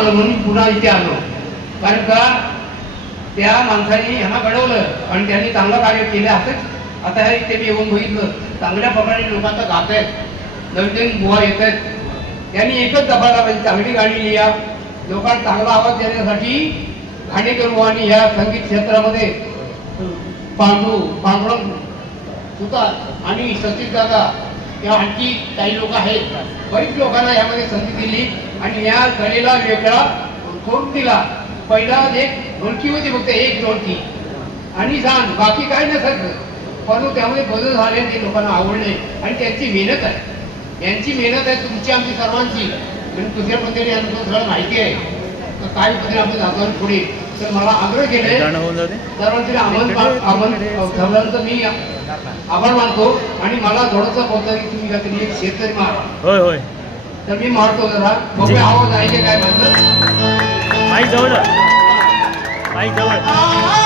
आलं म्हणून पुन्हा इथे आलो. कारण का त्या माणसाने ह्यांना घडवलं आणि त्यांनी चांगलं कार्य केलं. असंच आता ह्या इथे मी येऊन बघितलं चांगल्या प्रकारे लोकांचा गात आहेत, नवीन नवीन बुवा येत आहेत. त्यांनी एकच दबाला पाहिजे, चांगली गाणी लिहा, लोकांना चांगला आवाज देण्यासाठी गाणी करू. आणि ह्या संगीत क्षेत्रामध्ये पांडुरंग सुतार आणि सतीश दादा किंवा आणखी काही लोक आहेत, बरीच लोकांना यामध्ये संधी दिली आणि या कलेला वेगळा करून दिला. पहिला एक ढोलकी होती, फक्त एक ढोलकी आणि सांग, बाकी काय नसायचं. परंतु त्यामध्ये बदल झाले, ते लोकांना आवडले आणि त्यांची मेहनत आहे. यांची मेहनत आहे, तुमची आमची सर्वांची. म्हणजे दुसऱ्या पद्धतीने यांना सगळं माहिती आहे तर काय पद्धतीने आपण जातो पुढे. तर मला आग्रह केले सर्वांचे आमंत्रण मी आभार मानतो आणि मला थोडंसं बोलतं की तुम्ही काहीतरी एक शेत तरी मारा. होय होय, तर मी मारतो जरा, बघूया आवाज आहे की काय म्हणलं. माईक जवळ, माईक जवळ.